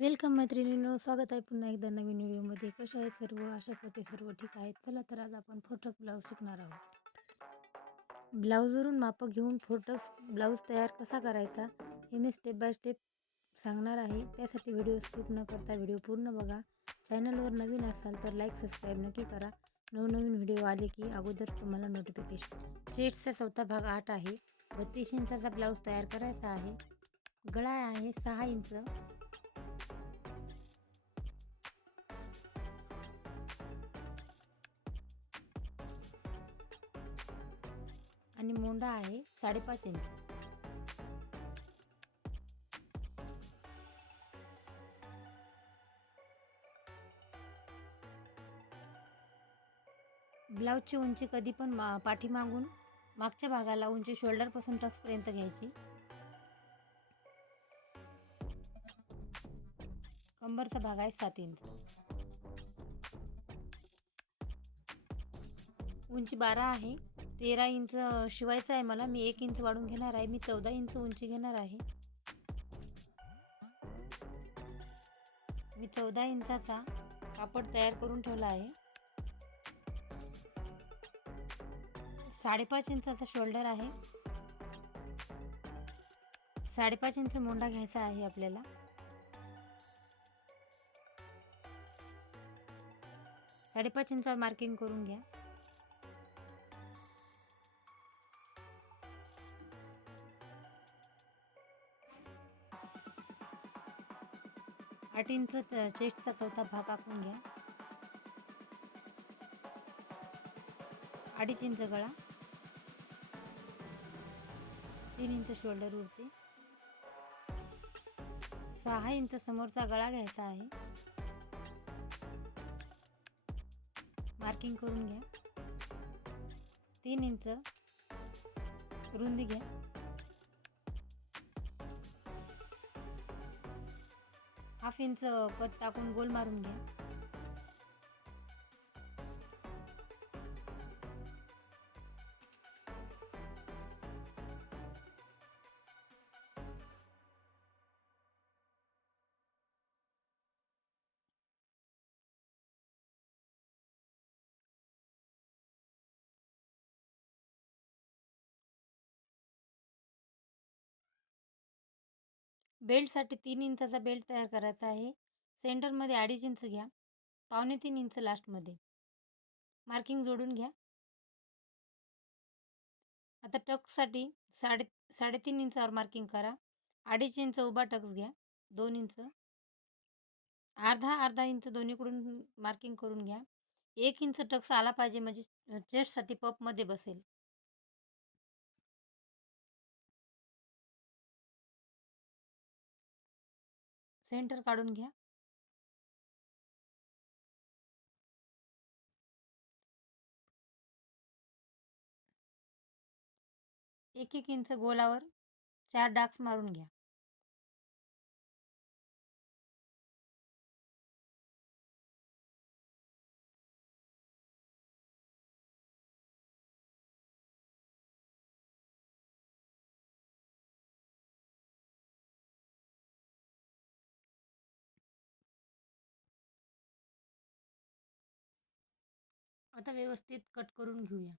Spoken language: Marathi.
वेलकम मैत्रिणींनो स्वागत आहे पुन्हा एकदा नवीन व्हिडिओमध्ये. कशा आहेत सर्व? अशा करते सर्व ठीक आहेत. चला तर आज आपण फोटक ब्लाऊज शिकणार आहोत. ब्लाऊजवरून मापं घेऊन फोटक्स ब्लाऊज तयार कसा करायचा हे मी स्टेप बाय स्टेप सांगणार आहे. त्यासाठी व्हिडिओ स्किप न करता व्हिडिओ पूर्ण बघा. चॅनलवर नवीन असाल तर लाईक सबस्क्राईब नक्की करा. नवनवीन व्हिडिओ आले की अगोदर तुम्हाला नोटिफिकेशन चेट्सचा चौथा भाग आठ आहे. बत्तीस इंचाचा ब्लाऊज तयार करायचा आहे. गळा आहे सहा इंच. आणि मोंडा आहे साडेपाच इंच. ब्लाऊजची उंची कधी पण मा पाठीमागून मागच्या भागाला उंची शोल्डरपासून टक्सपर्यंत घ्यायची. कंबरचा भाग आहे सात इंच. उंची बारा आहे. तेरा इंच शिवायचं आहे मला. मी एक इंच वाढून घेणार आहे. मी चौदा इंच उंची घेणार आहे. मी चौदा इंचाचा कापड तयार करून ठेवला आहे. साडेपाच इंचाचा शोल्डर आहे. साडेपाच इंच मोंडा घ्यायचा आहे आपल्याला. साडेपाच इंचा मार्किंग करून घ्या. आठ इंच चेस्टचा चौथा भाग आखून घ्या. अडीच इंच गळा. तीन इंच शोल्डर उरते सहा इंच समोरचा गळा घ्यायचा आहे. मार्किंग करून घ्या. तीन इंच रुंदी घ्या. हाफ इंच कट टाकून गोल मारून घ्या. बेल्टसाठी तीन इंचाचा बेल्ट तयार करायचा आहे. सेंटरमध्ये अडीच इंच घ्या. पावणे तीन इंच लास्टमध्ये. मार्किंग जोडून घ्या. आता टक्ससाठी साडे साडेतीन इंचावर मार्किंग करा. अडीच इंच उभा टक्स घ्या. दोन इंच. अर्धा अर्धा इंच दोन्हीकडून मार्किंग करून घ्या. एक इंच टक्स आला पाहिजे म्हणजे चेस्टसाठी पपमध्ये बसेल. सेंटर काढून घ्या. एक एक इंच गोलावर चार डाक्स मारून घ्या. आता व्यवस्थित कट करून घेऊया.